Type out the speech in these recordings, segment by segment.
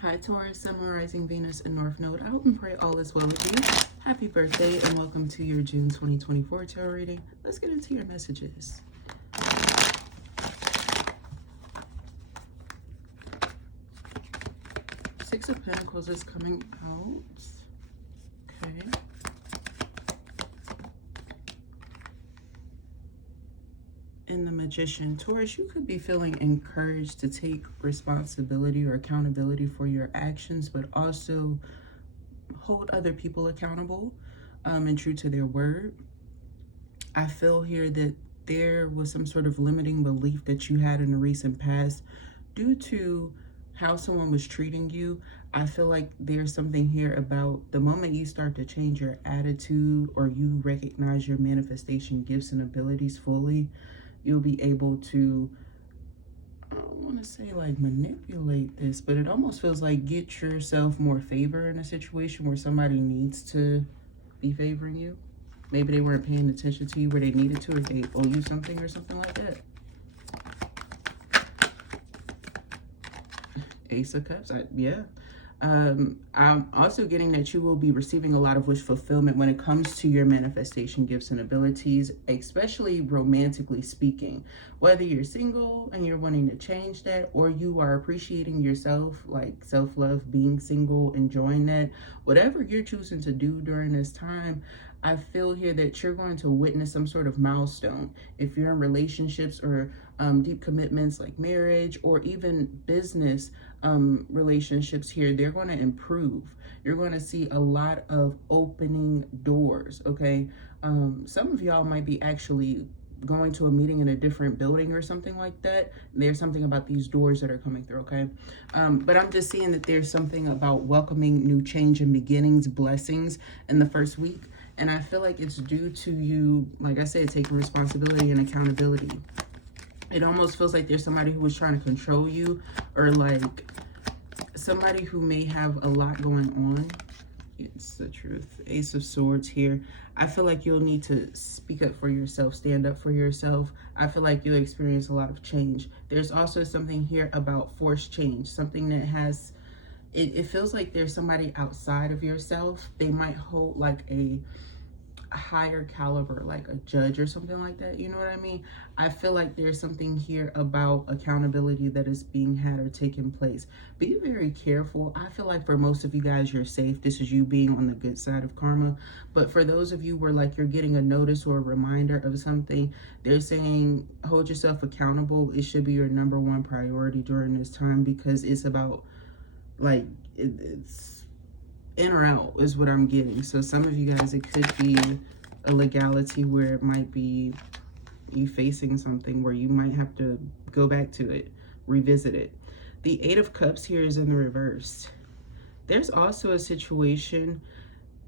Hi Taurus, Sun, Rising, Venus, and North Node. I hope and pray all is well with you. Happy birthday and welcome to your June 2024 tarot reading. Let's get into your messages. Six of Pentacles is coming out. Okay. And the Magician. Taurus, you could be feeling encouraged to take responsibility or accountability for your actions, but also hold other people accountable and true to their word. I feel here that there was some sort of limiting belief that you had in the recent past due to how someone was treating you. I feel like there's something here about the moment you start to change your attitude or you recognize your manifestation gifts and abilities fully, you'll be able to, I don't want to say like manipulate this, but it almost feels like get yourself more favor in a situation where somebody needs to be favoring you. Maybe they weren't paying attention to you where they needed to, or they owe you something or something like that. Ace of Cups, yeah. I'm also getting that you will be receiving a lot of wish fulfillment when it comes to your manifestation gifts and abilities, especially romantically speaking. Whether you're single and you're wanting to change that, or you are appreciating yourself, like self-love, being single, enjoying that, whatever you're choosing to do during this time, I feel here that you're going to witness some sort of milestone. If you're in relationships or deep commitments like marriage or even business relationships here, they're going to improve. You're going to see a lot of opening doors, okay? Some of y'all might be actually going to a meeting in a different building or something like that. There's something about these doors that are coming through, okay? But I'm just seeing that there's something about welcoming new change and beginnings, blessings in the first week. And I feel like it's due to you, like I said, taking responsibility and accountability. It almost feels like there's somebody who was trying to control you, or like somebody who may have a lot going on. It's the truth. Ace of Swords here. I feel like you'll need to speak up for yourself, stand up for yourself. I feel like you'll experience a lot of change. There's also something here about forced change, something that has, it feels like there's somebody outside of yourself. They might hold like a higher caliber, like a judge or something like that, you know what I mean? I feel like there's something here about accountability that is being had or taking place. Be very careful. I feel like for most of you guys, you're safe. This is you being on the good side of karma. But for those of you where like you're getting a notice or a reminder of something, they're saying hold yourself accountable. It should be your number one priority during this time, because it's about like it's in or out is what I'm getting. So some of you guys, it could be a legality where it might be you facing something where you might have to go back to it, revisit it. The Eight of Cups here is in the reverse. There's also a situation,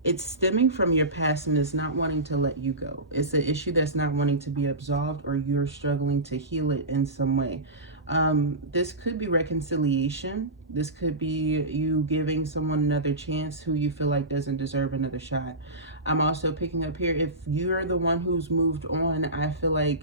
it's stemming from your past and it's not wanting to let you go. It's an issue that's not wanting to be absolved, or you're struggling to heal it in some way. This could be reconciliation. This could be you giving someone another chance who you feel like doesn't deserve another shot. I'm also picking up here, if you're the one who's moved on, I feel like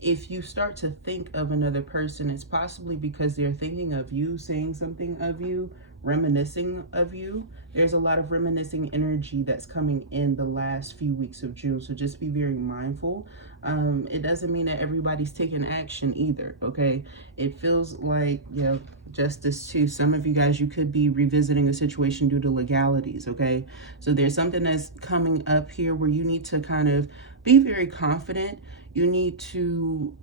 if you start to think of another person, it's possibly because they're thinking of you, saying something of you, reminiscing of you. There's a lot of reminiscing energy that's coming in the last few weeks of June, so just be very mindful. It doesn't mean that everybody's taking action either, okay? It feels like, justice too. Some of you guys, you could be revisiting a situation due to legalities, okay? So there's something that's coming up here where you need to kind of be very confident. You need to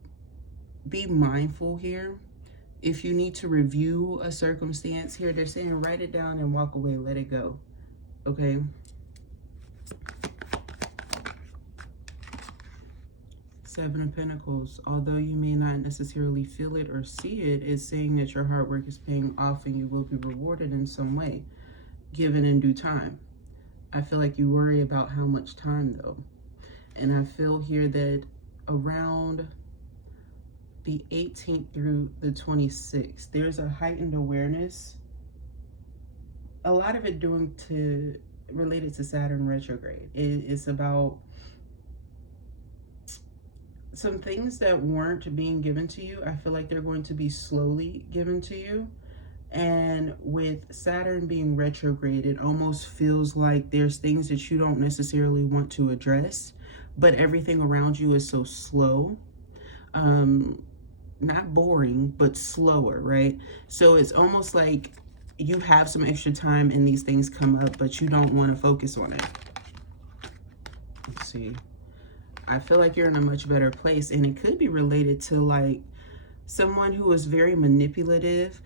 be mindful here. If you need to review a circumstance here, they're saying write it down and walk away, let it go, okay? Seven of Pentacles. Although you may not necessarily feel it or see it, it's saying that your hard work is paying off and you will be rewarded in some way, given in due time. I feel like you worry about how much time though. And I feel here that around the 18th through the 26th, there's a heightened awareness. A lot of it related to Saturn retrograde. It's about some things that weren't being given to you. I feel like they're going to be slowly given to you. And with Saturn being retrograde, it almost feels like there's things that you don't necessarily want to address, but everything around you is so slow. Not boring, but slower, right? So it's almost like you have some extra time and these things come up, but you don't want to focus on it. Let's see. I feel like you're in a much better place, and it could be related to like someone who is very manipulative.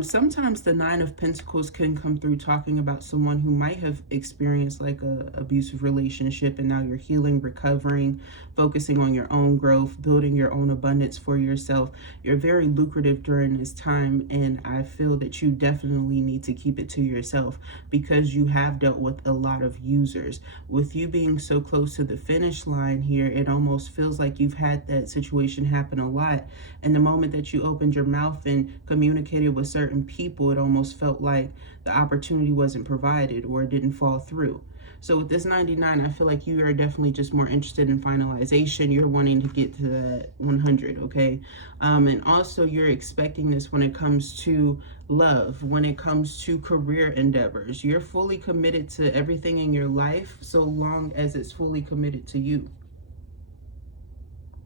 Sometimes the Nine of Pentacles can come through talking about someone who might have experienced like a abusive relationship, and now you're healing, recovering, focusing on your own growth, building your own abundance for yourself. You're very lucrative during this time, and I feel that you definitely need to keep it to yourself because you have dealt with a lot of users. With you being so close to the finish line here, it almost feels like you've had that situation happen a lot, and the moment that you opened your mouth and communicated with certain people, it almost felt like the opportunity wasn't provided or it didn't fall through. So with this 99, I feel like you are definitely just more interested in finalization. You're wanting to get to that 100, okay? And also you're expecting this when it comes to love, when it comes to career endeavors. You're fully committed to everything in your life so long as it's fully committed to you.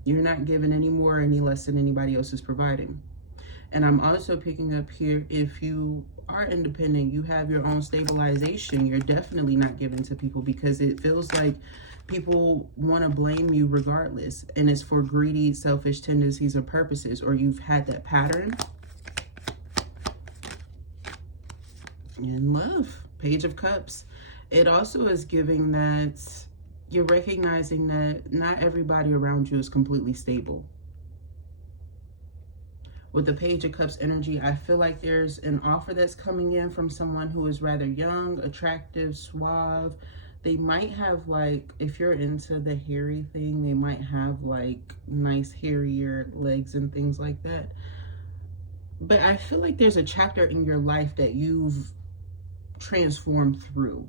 You're not giving any more or any less than anybody else is providing. And I'm also picking up here, if you are independent, you have your own stabilization, you're definitely not giving to people because it feels like people want to blame you regardless. And it's for greedy, selfish tendencies or purposes, or you've had that pattern. And love, Page of Cups. It also is giving that you're recognizing that not everybody around you is completely stable. With the Page of Cups energy, I feel like there's an offer that's coming in from someone who is rather young, attractive, suave. They might have like, if you're into the hairy thing, they might have like nice hairier legs and things like that. But I feel like there's a chapter in your life that you've transformed through.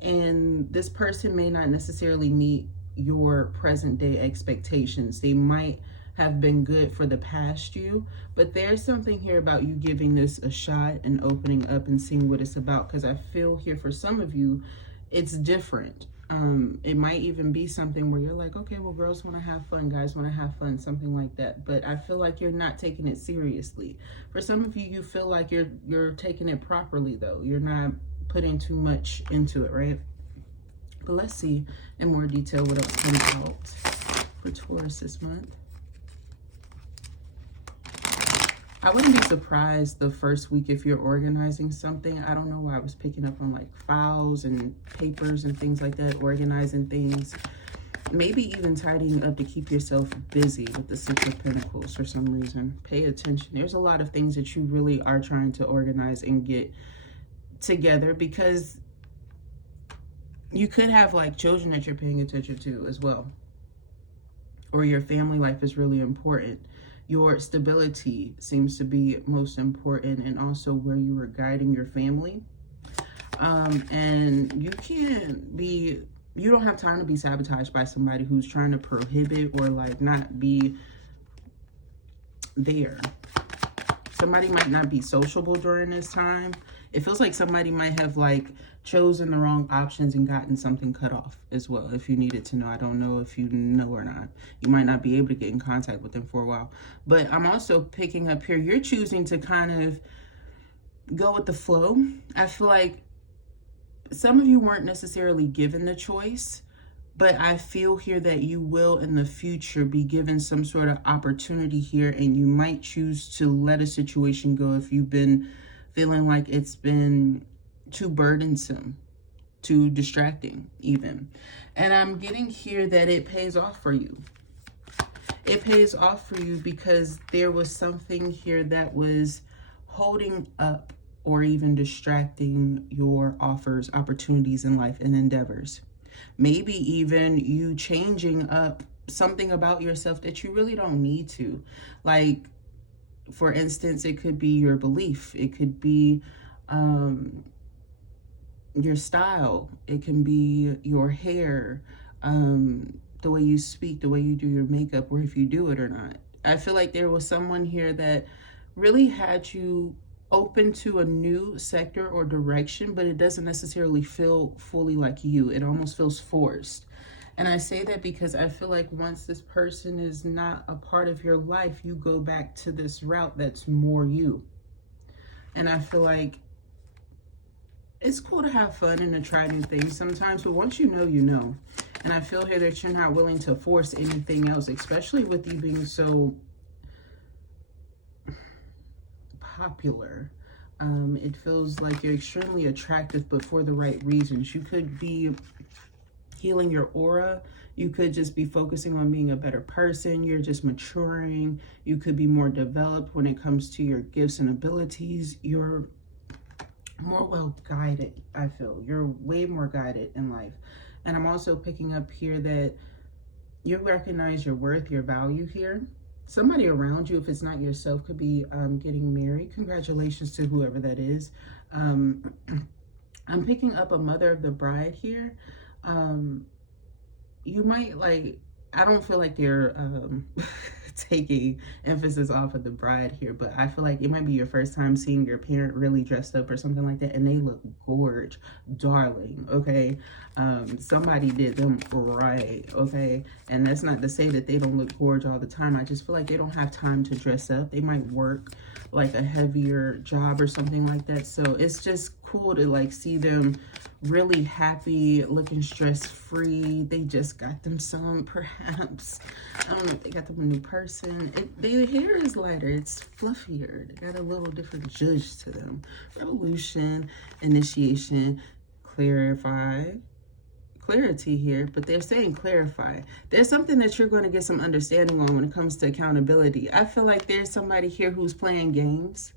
And this person may not necessarily meet your present day expectations. They might have been good for the past you, but there's something here about you giving this a shot and opening up and seeing what it's about, because I feel here for some of you it's different. It might even be something where you're like, okay, well, girls want to have fun, guys want to have fun, something like that. But I feel like you're not taking it seriously. For some of you, you feel like you're taking it properly though. You're not putting too much into it, right? But let's see in more detail what else comes out for Taurus this month. I wouldn't be surprised the first week if you're organizing something. I don't know why I was picking up on like files and papers and things like that, organizing things. Maybe even tidying up to keep yourself busy with the Six of Pentacles for some reason. Pay attention. There's a lot of things that you really are trying to organize and get together, because you could have like children that you're paying attention to as well. Or your family life is really important. Your stability seems to be most important, and also where you are guiding your family. And you don't have time to be sabotaged by somebody who's trying to prohibit or like not be there. Somebody might not be sociable during this time. It feels like somebody might have like chosen the wrong options and gotten something cut off as well, if you needed to know. I don't know if you know or not. You might not be able to get in contact with them for a while. But I'm also picking up here, you're choosing to kind of go with the flow. I feel like some of you weren't necessarily given the choice, but I feel here that you will in the future be given some sort of opportunity here, and you might choose to let a situation go if you've been feeling like it's been too burdensome, too distracting even. And I'm getting here that it pays off for you. It pays off for you because there was something here that was holding up or even distracting your offers, opportunities in life and endeavors. Maybe even you changing up something about yourself that you really don't need to. Like, for instance, it could be your belief. It could be your style. It can be your hair, the way you speak, the way you do your makeup, or if you do it or not. I feel like there was someone here that really had you open to a new sector or direction, but it doesn't necessarily feel fully like you. It almost feels forced. And I say that because I feel like once this person is not a part of your life, you go back to this route that's more you. And I feel like it's cool to have fun and to try new things sometimes, but once you know, you know. And I feel here that you're not willing to force anything else, especially with you being so popular. It feels like you're extremely attractive, but for the right reasons. You could be healing your aura. You could just be focusing on being a better person. You're just maturing. You could be more developed when it comes to your gifts and abilities. You're more well guided, I feel. You're way more guided in life. And I'm also picking up here that you recognize your worth, your value here. Somebody around you, if it's not yourself, could be getting married. Congratulations to whoever that is. I'm picking up a mother of the bride here. You might like, I don't feel like they're taking emphasis off of the bride here, but I feel like it might be your first time seeing your parent really dressed up or something like that, and they look gorge, darling, okay? Somebody did them right, okay? And that's not to say that they don't look gorge all the time. I just feel like they don't have time to dress up. They might work like a heavier job or something like that. So it's just cool to like see them really happy, looking stress-free. They just got them some, perhaps. I don't know if they got them a new person. Their hair is lighter. It's fluffier. They got a little different zhuzh to them. Revolution, initiation, clarify. Clarity here, but they're saying clarify. There's something that you're going to get some understanding on when it comes to accountability. I feel like there's somebody here who's playing games.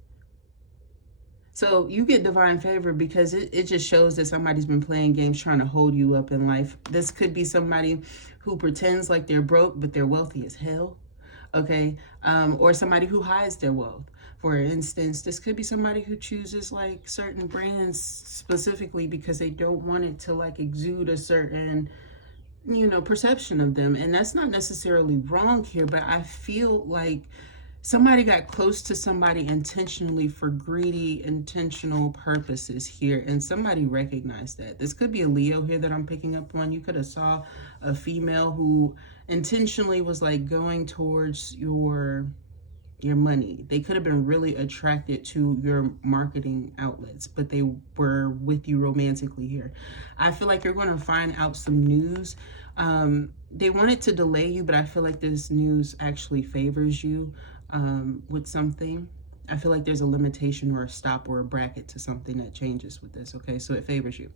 So you get divine favor because it just shows that somebody's been playing games trying to hold you up in life. This could be somebody who pretends like they're broke, but they're wealthy as hell. Okay. Or somebody who hides their wealth. For instance, this could be somebody who chooses like certain brands specifically because they don't want it to like exude a certain, you know, perception of them. And that's not necessarily wrong here, but I feel like somebody got close to somebody intentionally for greedy, intentional purposes here, and somebody recognized that. This could be a Leo here that I'm picking up on. You could have saw a female who intentionally was like going towards your money. They could have been really attracted to your marketing outlets, but they were with you romantically here. I feel like you're going to find out some news. They wanted to delay you, but I feel like this news actually favors you with something. I feel like there's a limitation or a stop or a bracket to something that changes with this, okay? So it favors you.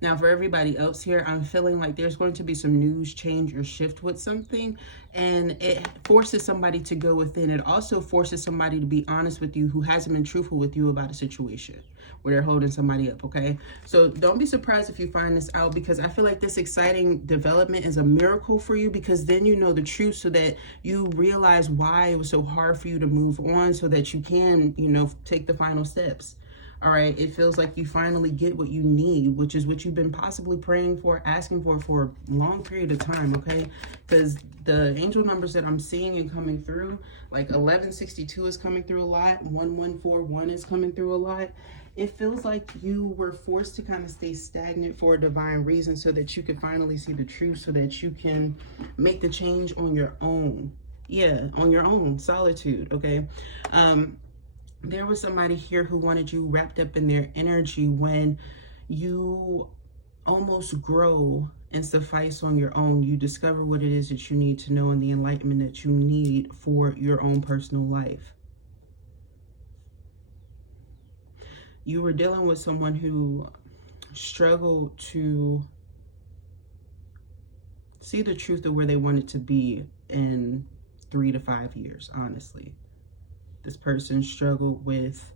Now, for everybody else here, I'm feeling like there's going to be some news change or shift with something, and it forces somebody to go within. It also forces somebody to be honest with you who hasn't been truthful with you about a situation where they're holding somebody up, okay? So don't be surprised if you find this out, because I feel like this exciting development is a miracle for you, because then you know the truth so that you realize why it was so hard for you to move on, so that you can, you know, take the final steps. All right, it feels like you finally get what you need, which is what you've been possibly praying for, asking for a long period of time, okay? Because the angel numbers that I'm seeing and coming through, like 1162 is coming through a lot, 1141 is coming through a lot. It feels like you were forced to kind of stay stagnant for a divine reason, so that you can finally see the truth, so that you can make the change on your own. Yeah, on your own, solitude, okay? There was somebody here who wanted you wrapped up in their energy when you almost grow and suffice on your own. You discover what it is that you need to know and the enlightenment that you need for your own personal life. You were dealing with someone who struggled to see the truth of where they wanted to be in 3 to 5 years, honestly. This person struggled with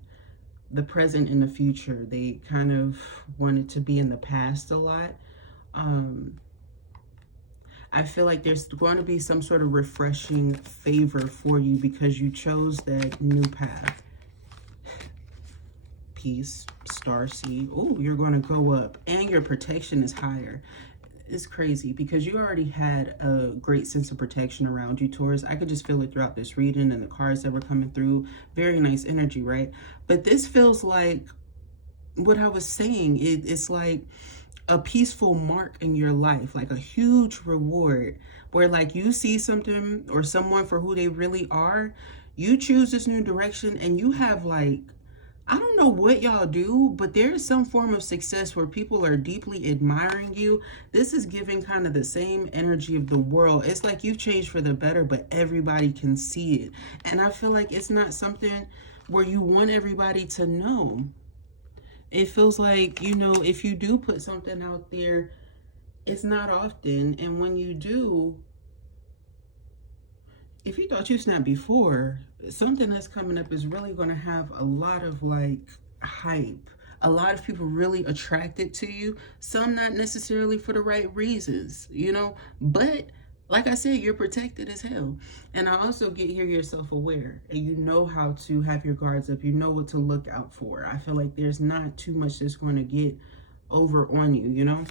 the present and the future. They kind of wanted to be in the past a lot. I feel like there's going to be some sort of refreshing favor for you because you chose that new path. Peace, starseed. Oh, you're going to go up, and your protection is higher. It's crazy because you already had a great sense of protection around you, Taurus. I could just feel it throughout this reading and the cards that were coming through. Very nice energy, right? But this feels like what I was saying. It's like a peaceful mark in your life, like a huge reward where like you see something or someone for who they really are, you choose this new direction and you have like, I don't know what y'all do, but there is some form of success where people are deeply admiring you. This is giving kind of the same energy of the world. It's like you've changed for the better, but everybody can see it. And I feel like it's not something where you want everybody to know. It feels like, you know, if you do put something out there, it's not often. And when you do, if you thought you snapped before, something that's coming up is really going to have a lot of like hype. A lot of people really attracted to you. Some not necessarily for the right reasons, you know, but like I said, you're protected as hell. And I also get here you're self-aware and you know how to have your guards up. You know what to look out for. I feel like there's not too much that's going to get over on you, you know?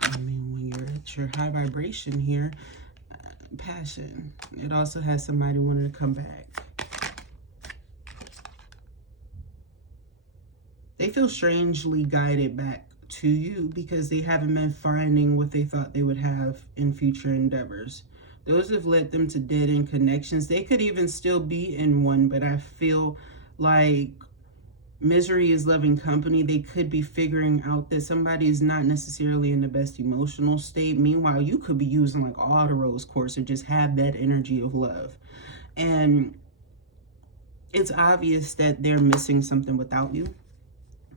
I mean, when you're at your high vibration here, passion. It also has somebody wanting to come back. They feel strangely guided back to you because they haven't been finding what they thought they would have in future endeavors. Those have led them to dead-end connections. They could even still be in one, but I feel like misery is loving company. They could be figuring out that somebody is not necessarily in the best emotional state. Meanwhile, you could be using like all the rose quartz or just have that energy of love. And it's obvious that they're missing something without you.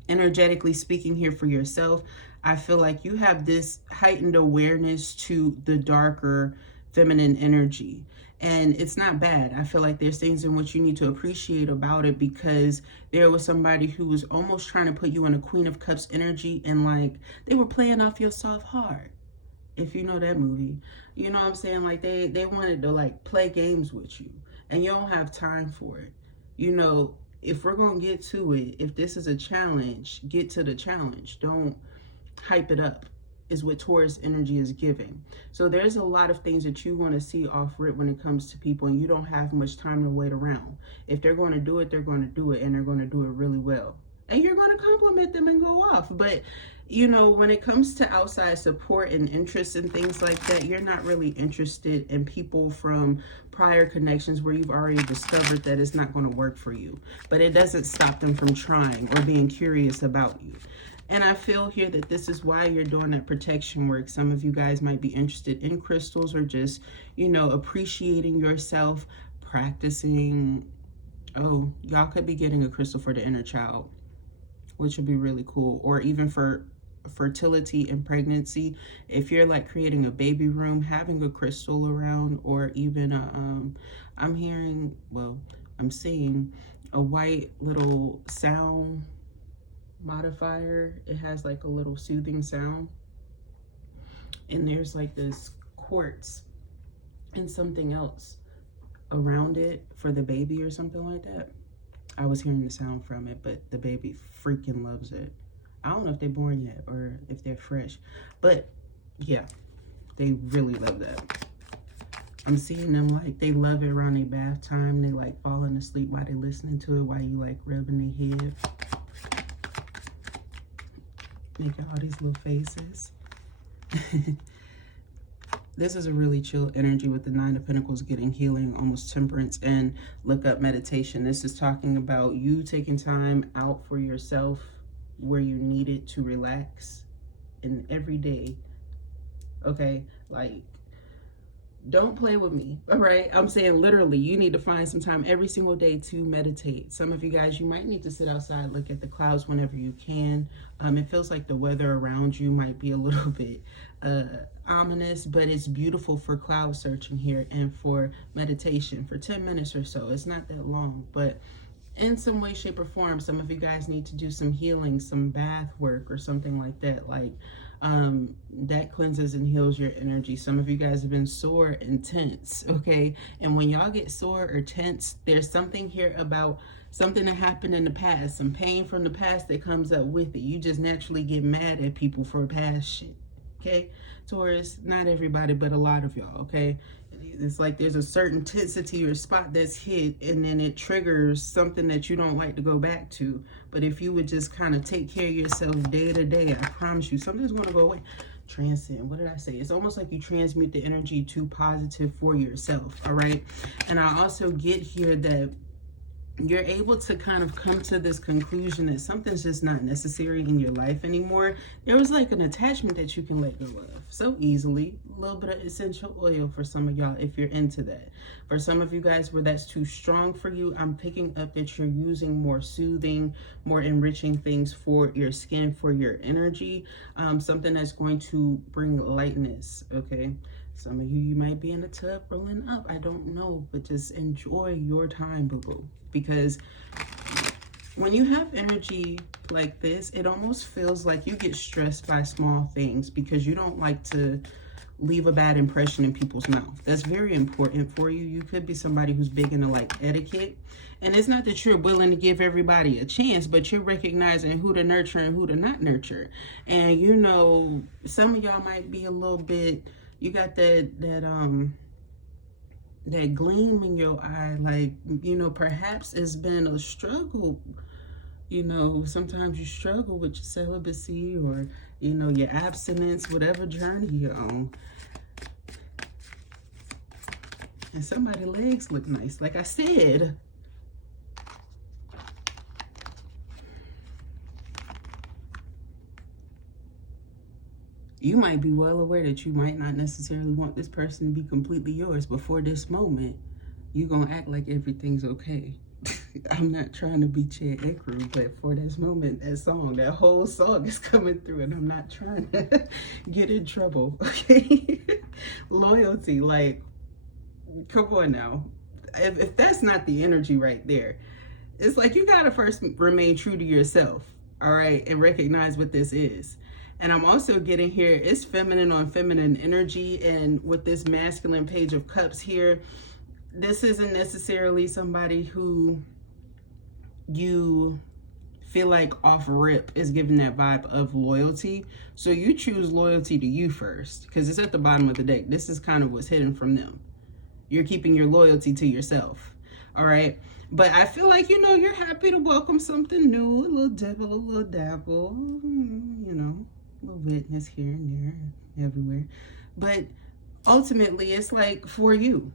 Energetically speaking here for yourself, I feel like you have this heightened awareness to the darker feminine energy. And it's not bad. I feel like there's things in which you need to appreciate about it because there was somebody who was almost trying to put you in a Queen of Cups energy and like they were playing off your soft heart. If you know that movie, you know what I'm saying? Like they wanted to like play games with you and you don't have time for it. You know, if we're going to get to it, if this is a challenge, get to the challenge. Don't hype it up, is what Taurus energy is giving. So there's a lot of things that you want to see off rip when it comes to people, and you don't have much time to wait around. If they're going to do it, they're going to do it, and they're going to do it really well. And you're going to compliment them and go off. But, you know, when it comes to outside support and interests and things like that, you're not really interested in people from prior connections where you've already discovered that it's not going to work for you. But it doesn't stop them from trying or being curious about you. And I feel here that this is why you're doing that protection work. Some of you guys might be interested in crystals or just, you know, appreciating yourself, practicing. Oh, y'all could be getting a crystal for the inner child, which would be really cool. Or even for fertility and pregnancy. If you're like creating a baby room, having a crystal around, or even I'm seeing a white little sound modifier. It has like a little soothing sound. And there's like this quartz and something else around it for the baby or something like that. I was hearing the sound from it, but the baby freaking loves it. I don't know if they're born yet or if they're fresh, but yeah, they really love that. I'm seeing them like they love it around their bath time. They like falling asleep while they're listening to it, while you like rubbing their head. Making all these little faces. This is a really chill energy with the Nine of Pentacles, getting healing, almost temperance, and look up meditation. This is talking about you taking time out for yourself where you need it to relax. And every day, okay, like, don't play with me, all right? I'm saying literally, you need to find some time every single day to meditate. Some of you guys, you might need to sit outside, look at the clouds whenever you can. It feels like the weather around you might be a little bit ominous, but it's beautiful for cloud searching here and for meditation for 10 minutes or so. It's not that long, but in some way, shape, or form, some of you guys need to do some healing, some bath work or something like that. Like, That cleanses and heals your energy. Some of you guys have been sore and tense, okay? And when y'all get sore or tense, there's something here about something that happened in the past, some pain from the past that comes up with it. You just naturally get mad at people for past shit, okay? Taurus, not everybody, but a lot of y'all, okay? It's like there's a certain intensity or spot that's hit, and then it triggers something that you don't like to go back to. But if you would just kind of take care of yourself day to day, I promise you, something's going to go away. Transcend. What did I say? It's almost like you transmute the energy to positive for yourself, all right? And I also get here that you're able to kind of come to this conclusion that something's just not necessary in your life anymore. There was like an attachment that you can let go of so easily. A little bit of essential oil for some of y'all if you're into that. For some of you guys where that's too strong for you, I'm picking up that you're using more soothing, more enriching things for your skin, for your energy. Something that's going to bring lightness, okay? Some of you might be in the tub rolling up. I don't know, but just enjoy your time, boo-boo. Because when you have energy like this, it almost feels like you get stressed by small things because you don't like to leave a bad impression in people's mouth. That's very important for you. You could be somebody who's big into like etiquette. And it's not that you're willing to give everybody a chance, but you're recognizing who to nurture and who to not nurture. And you know, some of y'all might be a little bit, you got that gleam in your eye, like, you know, perhaps it's been a struggle. You know, sometimes you struggle with your celibacy or, you know, your abstinence, whatever journey you're on. And somebody's legs look nice, like I said. You might be well aware that you might not necessarily want this person to be completely yours, but for this moment, you're going to act like everything's okay. I'm not trying to be Chad Ekru, but for this moment, that whole song is coming through, and I'm not trying to get in trouble, okay? Loyalty, like, come on now. If that's not the energy right there, it's like you got to first remain true to yourself, all right, and recognize what this is. And I'm also getting here, it's feminine on feminine energy. And with this masculine page of cups here, this isn't necessarily somebody who you feel like off rip is giving that vibe of loyalty. So you choose loyalty to you first, because it's at the bottom of the deck. This is kind of what's hidden from them. You're keeping your loyalty to yourself. All right. But I feel like, you know, you're happy to welcome something new, a little dibble, a little dabble, you know. Little witness here and there, everywhere. But ultimately, it's like for you.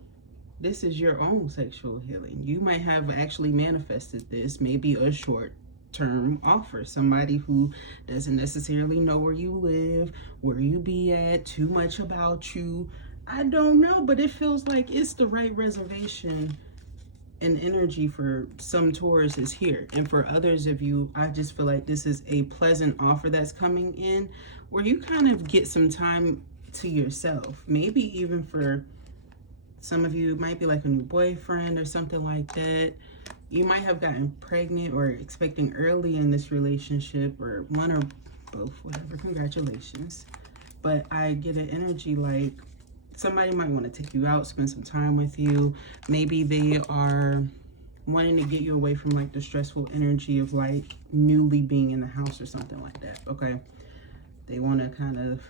This is your own sexual healing. You might have actually manifested this, maybe a short-term offer. Somebody who doesn't necessarily know where you live, where you be at, too much about you. I don't know, but it feels like it's the right reservation and energy for some Tauruses here. And for others of you, I just feel like this is a pleasant offer that's coming in where you kind of get some time to yourself. Maybe even for some of you, it might be like a new boyfriend or something like that. You might have gotten pregnant or expecting early in this relationship, or one or both, whatever. Congratulations. But I get an energy like somebody might want to take you out, spend some time with you. Maybe they are wanting to get you away from like the stressful energy of like newly being in the house or something like that, okay? They want to kind of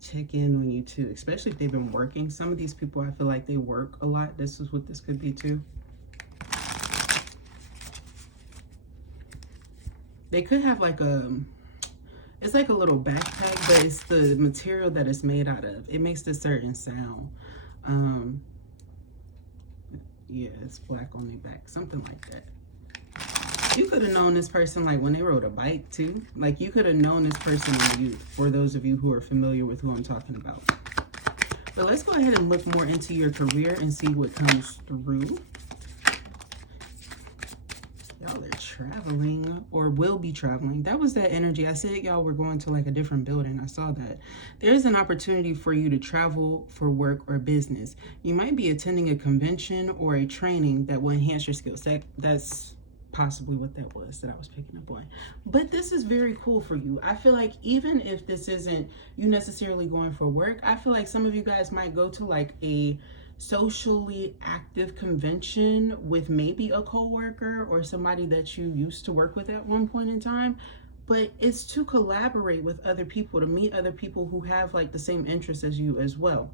check in on you too, especially if they've been working. Some of these people, I feel like they work a lot. This is what this could be too. They could have like it's like a little backpack, but it's the material that it's made out of. It makes this certain sound. Yeah, it's black on their back, something like that. You could have known this person like when they rode a bike too. Like you could have known this person in youth, for those of you who are familiar with who I'm talking about. But let's go ahead and look more into your career and see what comes through. Y'all are traveling or will be traveling. That was that energy. I said y'all were going to like a different building. I saw that. There's an opportunity for you to travel for work or business. You might be attending a convention or a training that will enhance your skills. That's possibly what that was that I was picking up on. But this is very cool for you. I feel like even if this isn't you necessarily going for work, I feel like some of you guys might go to like a socially active convention with maybe a coworker or somebody that you used to work with at one point in time. But it's to collaborate with other people, to meet other people who have like the same interests as you as well.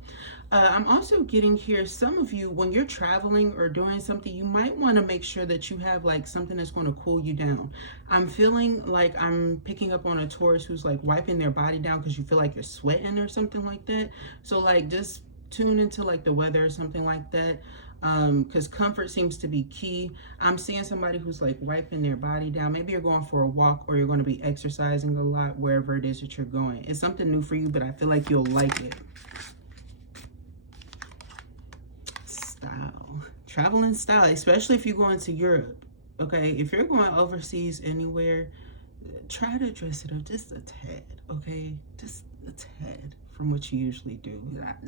I'm also getting here, some of you, when you're traveling or doing something, you might want to make sure that you have like something that's going to cool you down. I'm feeling like I'm picking up on a Taurus who's like wiping their body down because you feel like you're sweating or something like that. So like just tune into like the weather or something like that. Because comfort seems to be key. I'm seeing somebody who's like wiping their body down. Maybe you're going for a walk or you're going to be exercising a lot wherever it is that you're going. It's something new for you, but I feel like you'll like it. Style. Traveling style, especially if you're going to Europe. Okay, if you're going overseas anywhere, try to dress it up just a tad, okay? Just a tad from what you usually do.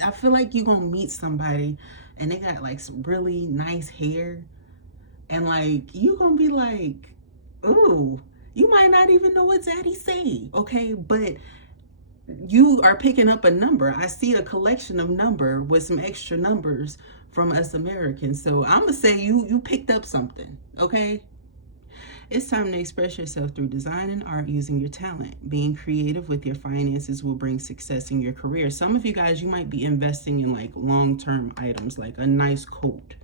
I feel like you're gonna meet somebody and they got like some really nice hair, and like you gonna be like, ooh, you might not even know what Zaddy say, okay? But you are picking up a number. I see a collection of number with some extra numbers from us Americans. So I'm gonna say you picked up something, okay? It's time to express yourself through design and art using your talent. Being creative with your finances will bring success in your career. Some of you guys, you might be investing in like long-term items, like a nice coat.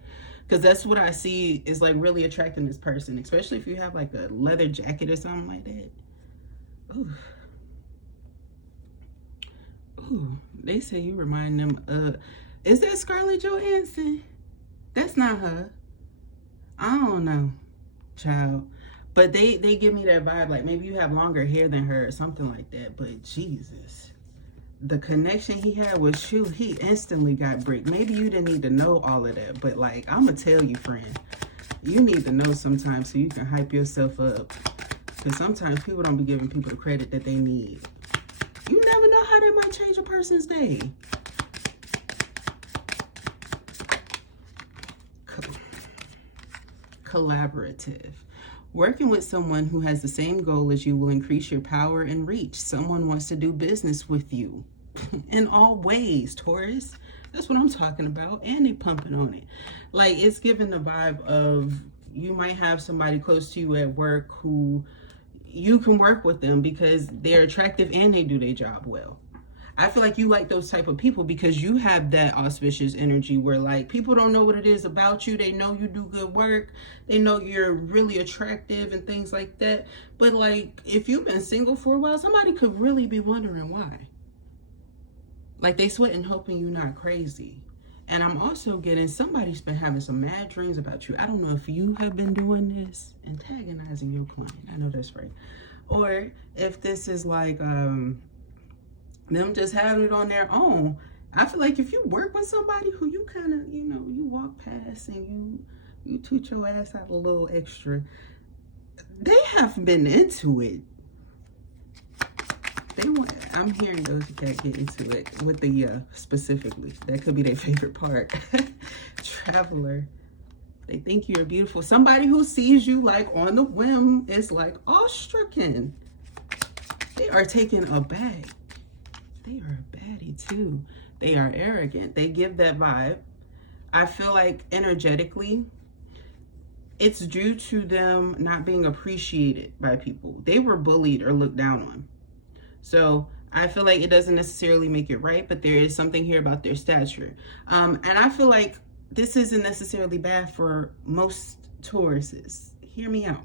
Because that's what I see is like really attracting this person, especially if you have like a leather jacket or something like that. Ooh. Ooh, they say you remind them of, is that Scarlett Johansson? That's not her. I don't know, child. But they give me that vibe, like maybe you have longer hair than her or something like that. But Jesus, the connection he had with you, he instantly got bricked. Maybe you didn't need to know all of that, but like, I'm going to tell you, friend, you need to know sometimes so you can hype yourself up. Because sometimes people don't be giving people the credit that they need. You never know how they might change a person's day. Collaborative. Working with someone who has the same goal as you will increase your power and reach. Someone wants to do business with you in all ways, Taurus. That's what I'm talking about. And they pumping on it. Like, it's giving the vibe of you might have somebody close to you at work who you can work with them because they're attractive and they do their job well. I feel like you like those type of people because you have that auspicious energy where like people don't know what it is about you. They know you do good work. They know you're really attractive and things like that. But like if you've been single for a while, somebody could really be wondering why. Like they sweating hoping you're not crazy. And I'm also getting somebody's been having some mad dreams about you. I don't know if you have been doing this, antagonizing your client. I know that's right. Or if this is like them just having it on their own. I feel like if you work with somebody who you kind of, you know, you walk past and you toot your ass out a little extra, they have been into it. They want. I'm hearing Doja Cat get into it with the specifically. That could be their favorite part. Traveler. They think you're beautiful. Somebody who sees you like on the whim is like awestricken. They are taken aback. They are a baddie too. They are arrogant. They give that vibe. I feel like energetically, it's due to them not being appreciated by people. They were bullied or looked down on. So I feel like it doesn't necessarily make it right, but there is something here about their stature. And I feel like this isn't necessarily bad for most Tauruses. Hear me out.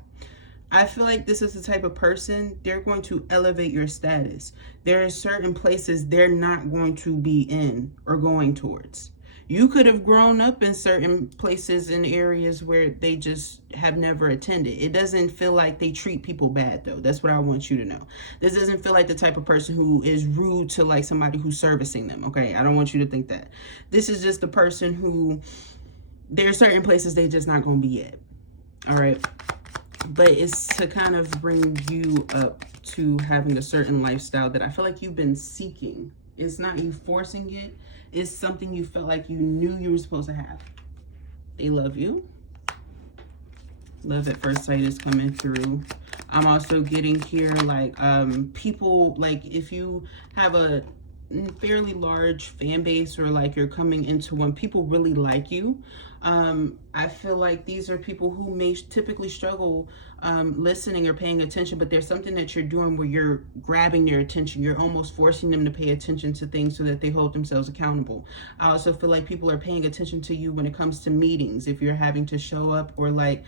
I feel like this is the type of person, they're going to elevate your status. There are certain places they're not going to be in or going towards. You could have grown up in certain places and areas where they just have never attended. It doesn't feel like they treat people bad, though. That's what I want you to know. This doesn't feel like the type of person who is rude to like somebody who's servicing them, okay? I don't want you to think that. This is just the person who, there are certain places they're just not going to be at, all right? But it's to kind of bring you up to having a certain lifestyle that I feel like you've been seeking. It's not you forcing it. It's something you felt like you knew you were supposed to have. They love you. Love at first sight is coming through. I'm also getting here like people, like if you have a fairly large fan base, or like you're coming into one, people really like you. I feel like these are people who may typically struggle listening or paying attention, but there's something that you're doing where you're grabbing their attention. You're almost forcing them to pay attention to things so that they hold themselves accountable. I also feel like people are paying attention to you when it comes to meetings. If you're having to show up or like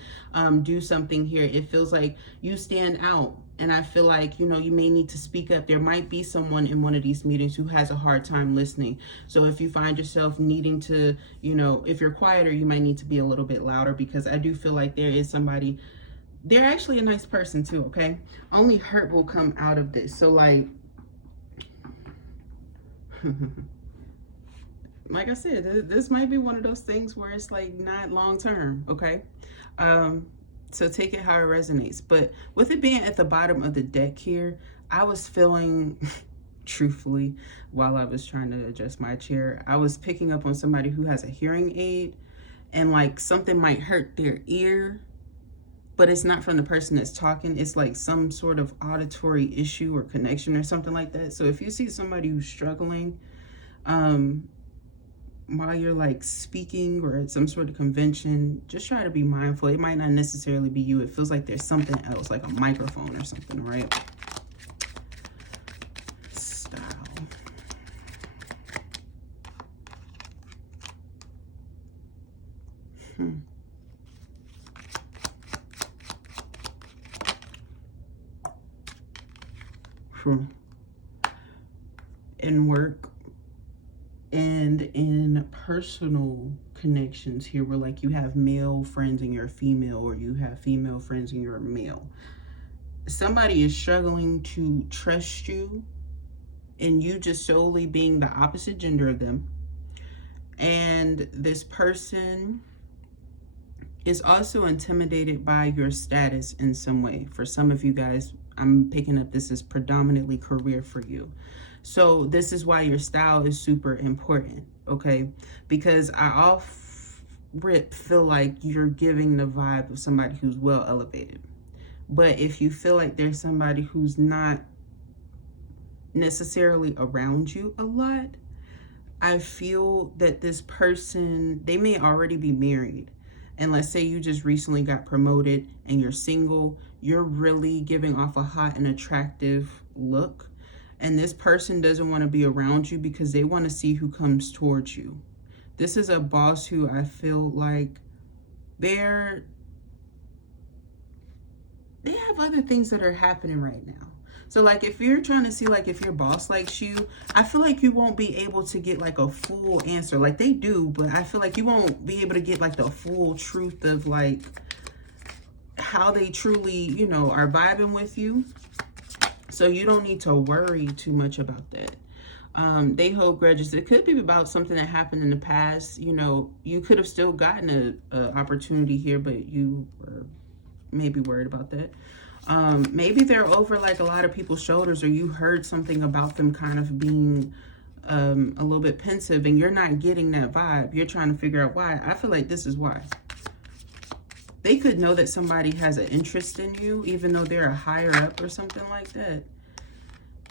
do something here, it feels like you stand out. And I feel like, you know, you may need to speak up. There might be someone in one of these meetings who has a hard time listening. So if you find yourself needing to, you know, if you're quieter, you might need to be a little bit louder, because I do feel like there is somebody, they're actually a nice person too, okay? Only hurt will come out of this. So like, like I said, this might be one of those things where it's like not long term, okay? So take it how it resonates. But with it being at the bottom of the deck here, I was feeling, truthfully, while I was trying to adjust my chair, I was picking up on somebody who has a hearing aid, and like something might hurt their ear, but it's not from the person that's talking. It's like some sort of auditory issue or connection or something like that. So if you see somebody who's struggling, while you're like speaking or at some sort of convention, just try to be mindful. It might not necessarily be you. It feels like there's something else, like a microphone or something, right? Style. In work and in personal connections here, where like you have male friends and you're female, or you have female friends and you're a male, somebody is struggling to trust you, and you just solely being the opposite gender of them. And this person is also intimidated by your status in some way. For some of you guys, I'm picking up this is predominantly career for you. So this is why your style is super important, okay? Because I off rip feel like you're giving the vibe of somebody who's well elevated. But if you feel like there's somebody who's not necessarily around you a lot, I feel that this person, they may already be married. And let's say you just recently got promoted and you're single, you're really giving off a hot and attractive look. And this person doesn't want to be around you because they want to see who comes towards you. This is a boss who I feel like they have other things that are happening right now. So like if you're trying to see like if your boss likes you, I feel like you won't be able to get like a full answer. Like they do, but I feel like you won't be able to get like the full truth of like how they truly, you know, are vibing with you. So you don't need to worry too much about that. They hold grudges. It could be about something that happened in the past. You know, you could have still gotten a opportunity here, but you were maybe worried about that. Maybe they're over like a lot of people's shoulders, or you heard something about them kind of being a little bit pensive, and you're not getting that vibe. You're trying to figure out why. I feel like this is why. They could know that somebody has an interest in you, even though they're a higher up or something like that.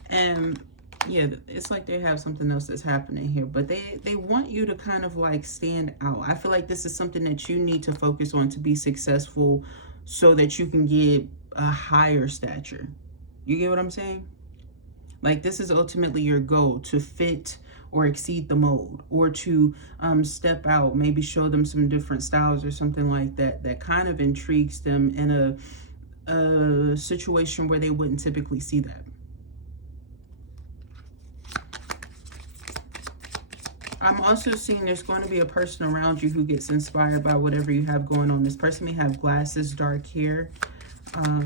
And yeah, it's like they have something else that's happening here, but they want you to kind of like stand out. I feel like this is something that you need to focus on to be successful, so that you can get a higher stature. You get what I'm saying? Like this is ultimately your goal, to fit or exceed the mold, or to step out, maybe show them some different styles or something like that, that kind of intrigues them in a situation where they wouldn't typically see that. I'm also seeing there's going to be a person around you who gets inspired by whatever you have going on. This person may have glasses, dark hair.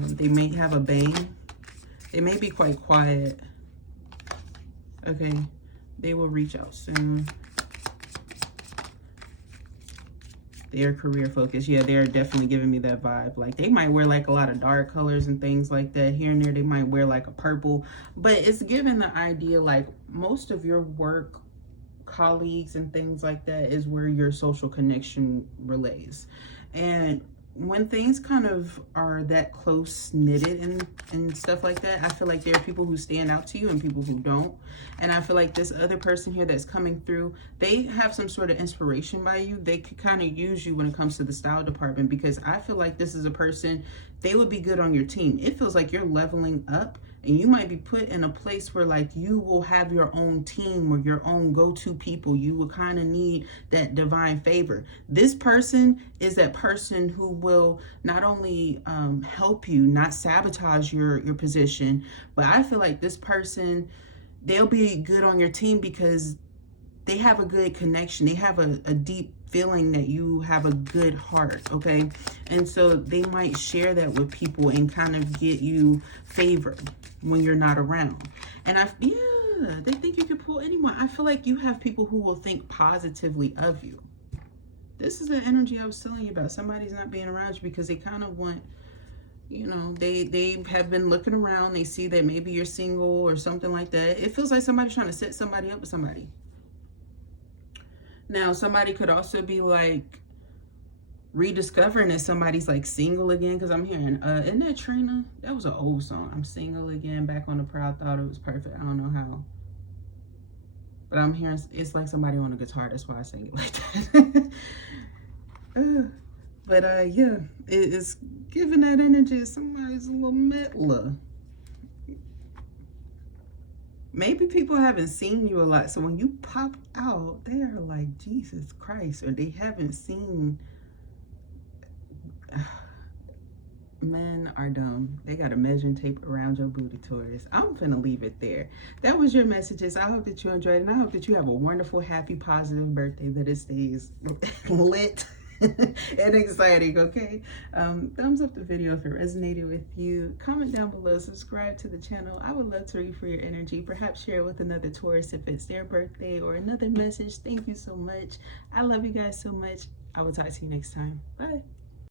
They may have a bang. They may be quite quiet. Okay. They will reach out soon. They are career focused. Yeah, they're definitely giving me that vibe. Like they might wear like a lot of dark colors and things like that. Here and there, they might wear like a purple. But it's giving the idea like most of your work colleagues and things like that is where your social connection relays. And when things kind of are that close knitted and stuff like that, I feel like there are people who stand out to you and people who don't. And I feel like this other person here that's coming through, they have some sort of inspiration by you. They could kind of use you when it comes to the style department, because I feel like this is a person, they would be good on your team. It feels like you're leveling up, and you might be put in a place where like you will have your own team or your own go-to people. You will kind of need that divine favor. This person is that person who will not only help you, not sabotage your position, but I feel like this person, they'll be good on your team because they have a good connection. They have a deep feeling that you have a good heart, okay? And so they might share that with people and kind of get you favor when you're not around. And yeah, they think you can pull anyone. I feel like you have people who will think positively of you. This is the energy I was telling you about. Somebody's not being around you because they kind of want, you know, they have been looking around. They see that maybe you're single or something like that. It feels like somebody's trying to set somebody up with somebody. Now, somebody could also be like rediscovering that somebody's like single again, because I'm hearing, isn't that Trina? That was an old song. I'm single again, back on the prowl, thought it was perfect. I don't know how. But I'm hearing, it's like somebody on a guitar. That's why I sing it like that. Yeah, it's giving that energy. Somebody's a little meddler. Maybe people haven't seen you a lot, so when you pop out, they are like, Jesus Christ, or they haven't seen. Men are dumb. They got a measuring tape around your booty, Taurus. I'm gonna leave it there. That was your messages. I hope that you enjoyed it, and I hope that you have a wonderful, happy, positive birthday, that it stays lit and exciting, okay? Thumbs up the video if it resonated with you. Comment down below, subscribe to the channel. I would love to read for your energy. Perhaps share it with another Taurus if it's their birthday, or another message. Thank you so much. I love you guys so much. I will talk to you next time. Bye.